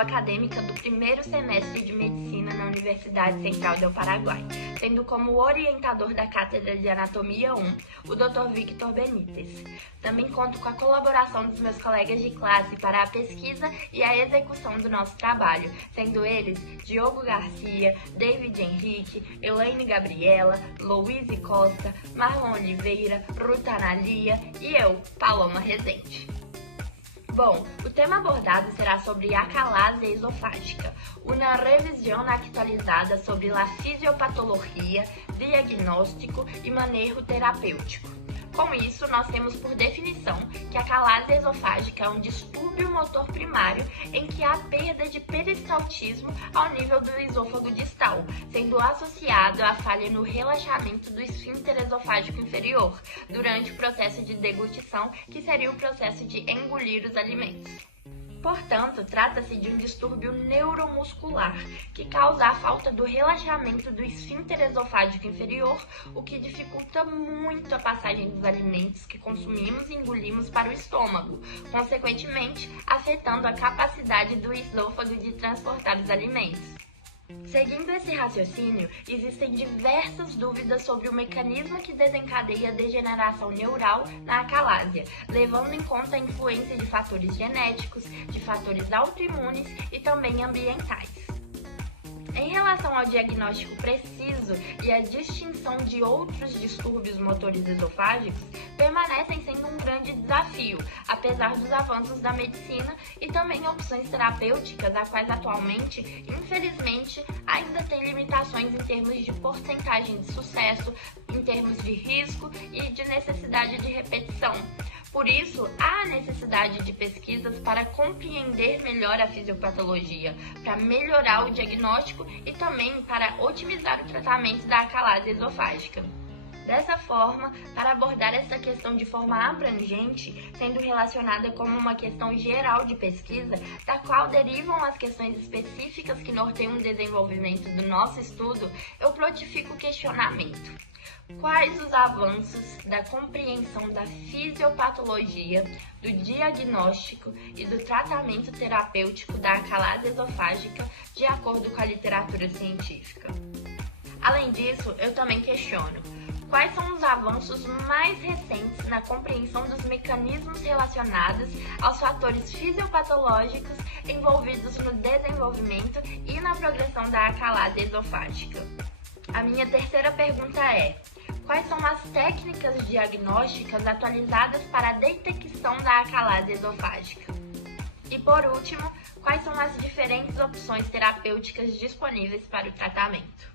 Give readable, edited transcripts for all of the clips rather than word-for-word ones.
acadêmica do primeiro semestre de Medicina na Universidade Central do Paraguai, tendo como orientador da Cátedra de Anatomia 1 o Dr. Victor Benítez. Também conto com a colaboração dos meus colegas de classe para a pesquisa e a execução do nosso trabalho, sendo eles Diogo Garcia, David Henrique, Elaine Gabriela, Louise Costa, Marlon Oliveira, Ruta Analia e eu, Paloma Rezende. Bom, o tema abordado será sobre a acalásia esofágica, uma revisão atualizada sobre a fisiopatologia, diagnóstico e manejo terapêutico. Com isso, nós temos por definição que a acalásia esofágica é um distúrbio motor primário em que há perda de peristaltismo ao nível do esôfago distal, sendo associado à falha no relaxamento do esfíncter esofágico inferior durante o processo de deglutição, que seria o processo de engolir os alimentos. Portanto, trata-se de um distúrbio neuromuscular que causa a falta do relaxamento do esfíncter esofágico inferior, o que dificulta muito a passagem dos alimentos que consumimos e engolimos para o estômago, consequentemente afetando a capacidade do esôfago de transportar os alimentos. Seguindo esse raciocínio, existem diversas dúvidas sobre o mecanismo que desencadeia a degeneração neural na acalásia, levando em conta a influência de fatores genéticos, de fatores autoimunes e também ambientais. Em relação ao diagnóstico preciso e a distinção de outros distúrbios motores esofágicos, permanecem sendo um grande desafio, apesar dos avanços da medicina e também opções terapêuticas, as quais atualmente, infelizmente, ainda têm limitações em termos de porcentagem de sucesso, em termos de risco e de necessidade de repetição. Por isso, há a necessidade de pesquisas para compreender melhor a fisiopatologia, para melhorar o diagnóstico e também para otimizar o tratamento da acalásia esofágica. Dessa forma, para abordar essa questão de forma abrangente, sendo relacionada como uma questão geral de pesquisa, da qual derivam as questões específicas que norteiam o desenvolvimento do nosso estudo, eu prontifico o questionamento. Quais os avanços da compreensão da fisiopatologia, do diagnóstico e do tratamento terapêutico da acalásia esofágica de acordo com a literatura científica? Além disso, eu também questiono quais são os avanços mais recentes na compreensão dos mecanismos relacionados aos fatores fisiopatológicos envolvidos no desenvolvimento e na progressão da acalásia esofágica. A minha terceira pergunta é: quais são as técnicas diagnósticas atualizadas para a detecção da acalásia esofágica? E por último, quais são as diferentes opções terapêuticas disponíveis para o tratamento?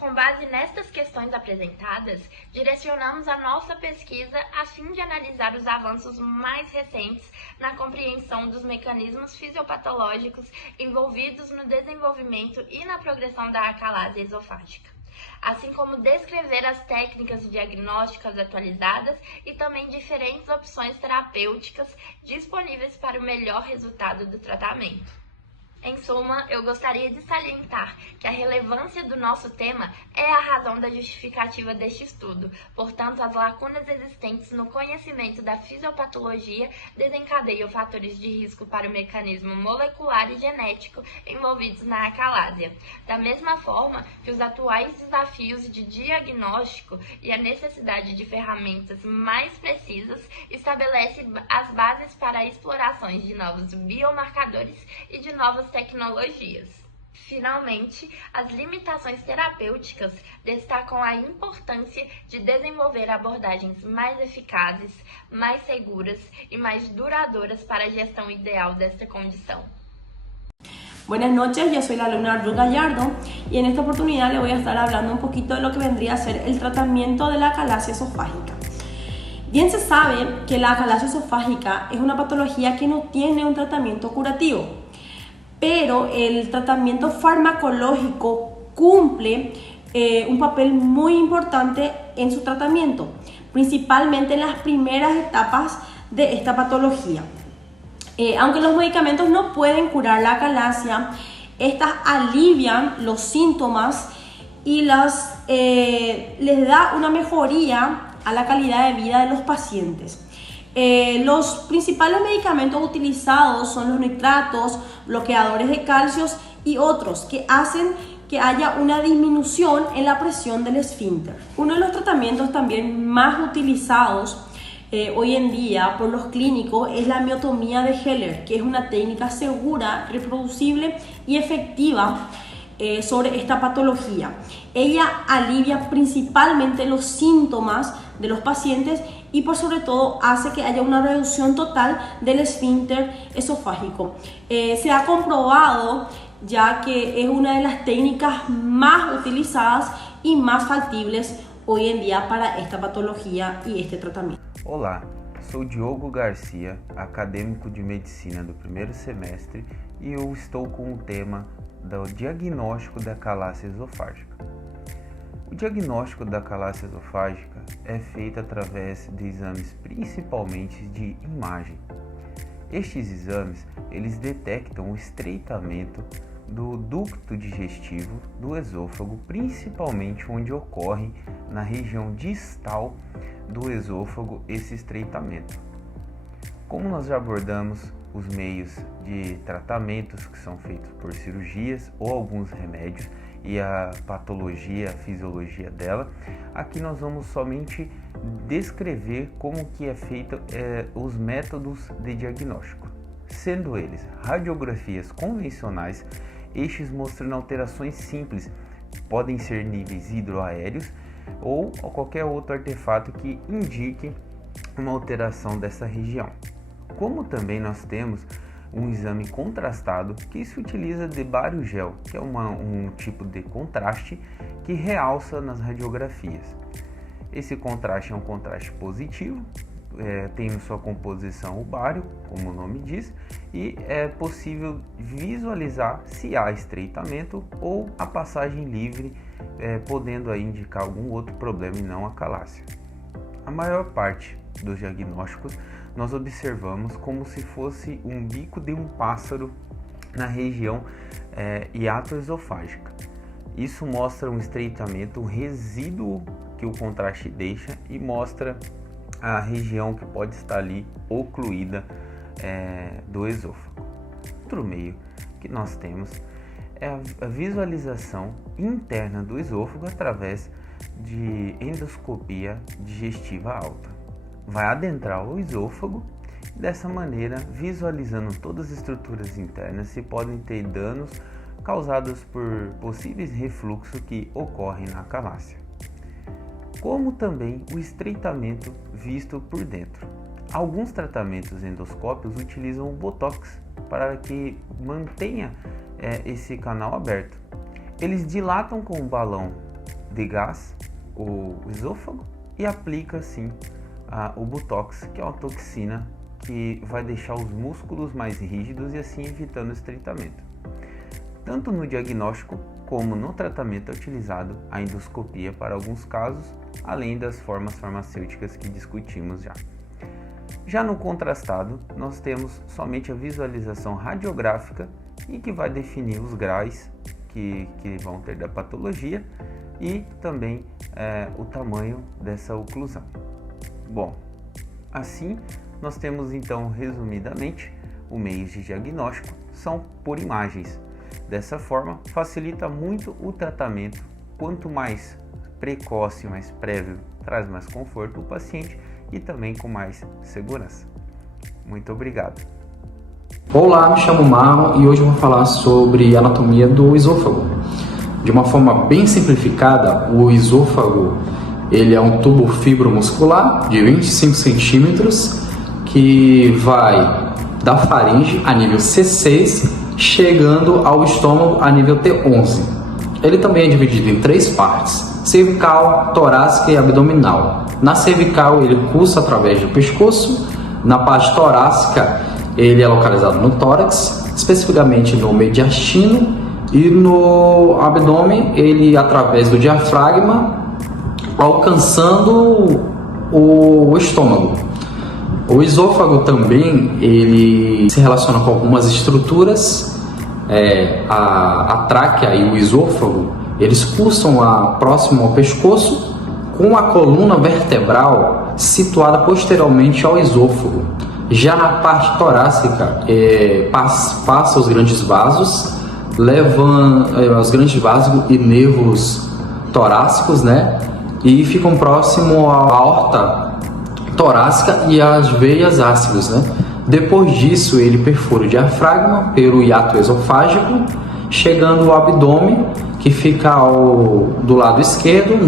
Com base nestas questões apresentadas, direcionamos a nossa pesquisa a fim de analisar os avanços mais recentes na compreensão dos mecanismos fisiopatológicos envolvidos no desenvolvimento e na progressão da acalásia esofágica, assim como descrever as técnicas diagnósticas atualizadas e também diferentes opções terapêuticas disponíveis para o melhor resultado do tratamento. Em suma, eu gostaria de salientar que a relevância do nosso tema é a razão da justificativa deste estudo. Portanto, as lacunas existentes no conhecimento da fisiopatologia desencadeiam fatores de risco para o mecanismo molecular e genético envolvidos na acalásia. Da mesma forma que os atuais desafios de diagnóstico e a necessidade de ferramentas mais precisas estabelece as bases para a exploração de novos biomarcadores e de novas tecnologias. Finalmente, as limitações terapêuticas destacam a importância de desenvolver abordagens mais eficazes, mais seguras e mais duradouras para a gestão ideal desta condição. Buenas noches, yo soy la alumna Ruth Gallardo y en esta oportunidad le voy a estar hablando un poquito de lo que vendría a ser el tratamiento de la acalasia esofágica. Bien se sabe que la acalasia esofágica es una patología que no tiene un tratamiento curativo, pero el tratamiento farmacológico cumple un papel muy importante en su tratamiento, principalmente en las primeras etapas de esta patología. Aunque los medicamentos no pueden curar la acalasia, estas alivian los síntomas y les da una mejoría a la calidad de vida de los pacientes. Los principales medicamentos utilizados son los nitratos, bloqueadores de calcios y otros que hacen que haya una disminución en la presión del esfínter. Uno de los tratamientos también más utilizados hoy en día por los clínicos es la miotomía de Heller, que es una técnica segura, reproducible y efectiva sobre esta patología. Ella alivia principalmente los síntomas de los pacientes y por sobre todo hace que haya una reducción total del esfínter esofágico. Se ha comprobado ya que es una de las técnicas más utilizadas y más factibles hoy en día para esta patología y este tratamiento. Olá, sou Diogo Garcia, acadêmico de medicina do primeiro semestre, e eu estou com o tema do diagnóstico da calásia esofágica. O diagnóstico da calásia esofágica é feito através de exames principalmente de imagem. Estes exames, eles detectam o estreitamento do ducto digestivo do esôfago, principalmente onde ocorre na região distal do esôfago esse estreitamento. Como nós já abordamos os meios de tratamentos que são feitos por cirurgias ou alguns remédios e a patologia, a fisiologia dela, aqui nós vamos somente descrever como que é feito os métodos de diagnóstico, sendo eles radiografias convencionais, estes mostrando alterações simples, podem ser níveis hidroaéreos ou qualquer outro artefato que indique uma alteração dessa região. Como também nós temos um exame contrastado que se utiliza de bariogel, que é um tipo de contraste que realça nas radiografias. Esse contraste é um contraste positivo, tem sua composição o bário, como o nome diz, e é possível visualizar se há estreitamento ou a passagem livre, podendo aí indicar algum outro problema e não a calásia. A maior parte dos diagnósticos nós observamos como se fosse um bico de um pássaro na região hiatoesofágica. Isso mostra um estreitamento, um resíduo que o contraste deixa e mostra a região que pode estar ali ocluída do esôfago. Outro meio que nós temos é a visualização interna do esôfago através de endoscopia digestiva alta. Vai adentrar o esôfago e dessa maneira, visualizando todas as estruturas internas, se podem ter danos causados por possíveis refluxos que ocorrem na calásia, como também o estreitamento visto por dentro. Alguns tratamentos endoscópicos utilizam o botox para que mantenha esse canal aberto. Eles dilatam com um balão de gás o esôfago e aplica assim o botox, que é uma toxina que vai deixar os músculos mais rígidos e assim evitando o estreitamento. Tanto no diagnóstico como no tratamento é utilizado a endoscopia para alguns casos, além das formas farmacêuticas que discutimos já. Já no contrastado, nós temos somente a visualização radiográfica e que vai definir os graus que vão ter da patologia e também o tamanho dessa oclusão. Bom, assim nós temos então resumidamente os meios de diagnóstico são por imagens. Dessa forma facilita muito o tratamento, quanto mais precoce, mais prévio, traz mais conforto ao paciente e também com mais segurança. Muito obrigado. Olá, me chamo Marlon e hoje eu vou falar sobre anatomia do esôfago. De uma forma bem simplificada, o esôfago ele é um tubo fibromuscular de 25 centímetros que vai da faringe a nível C6, chegando ao estômago a nível T11. Ele também é dividido em 3 partes: cervical, torácica e abdominal. Na cervical ele cursa através do pescoço, na parte torácica ele é localizado no tórax, especificamente no mediastino, e no abdômen ele através do diafragma, alcançando o estômago. O esôfago também ele se relaciona com algumas estruturas, a tráquea e o esôfago eles cursam próximo ao pescoço, com a coluna vertebral situada posteriormente ao esôfago. Já na parte torácica, passa os grandes vasos, levam os grandes vasos e nervos torácicos, né? E ficam próximo à aorta torácica e às veias ácidas, né? Depois disso, ele perfura o diafragma pelo hiato esofágico, chegando ao abdômen, que fica do lado esquerdo,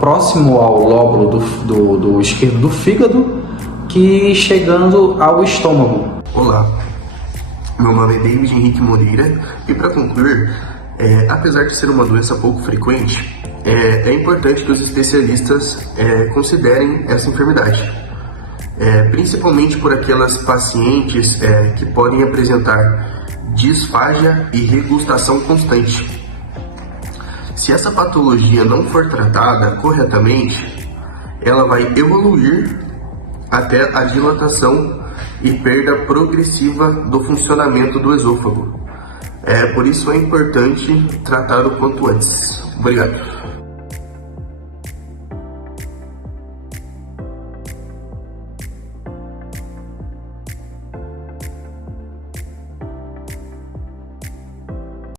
próximo ao lóbulo do esquerdo do fígado, que chegando ao estômago. Olá, meu nome é David Henrique Moreira e, para concluir, apesar de ser uma doença pouco frequente, é importante que os especialistas considerem essa enfermidade, principalmente por aquelas pacientes que podem apresentar disfagia e regustação constante. Se essa patologia não for tratada corretamente, ela vai evoluir até a dilatação e perda progressiva do funcionamento do esôfago. Por isso é importante tratar o quanto antes. Obrigado.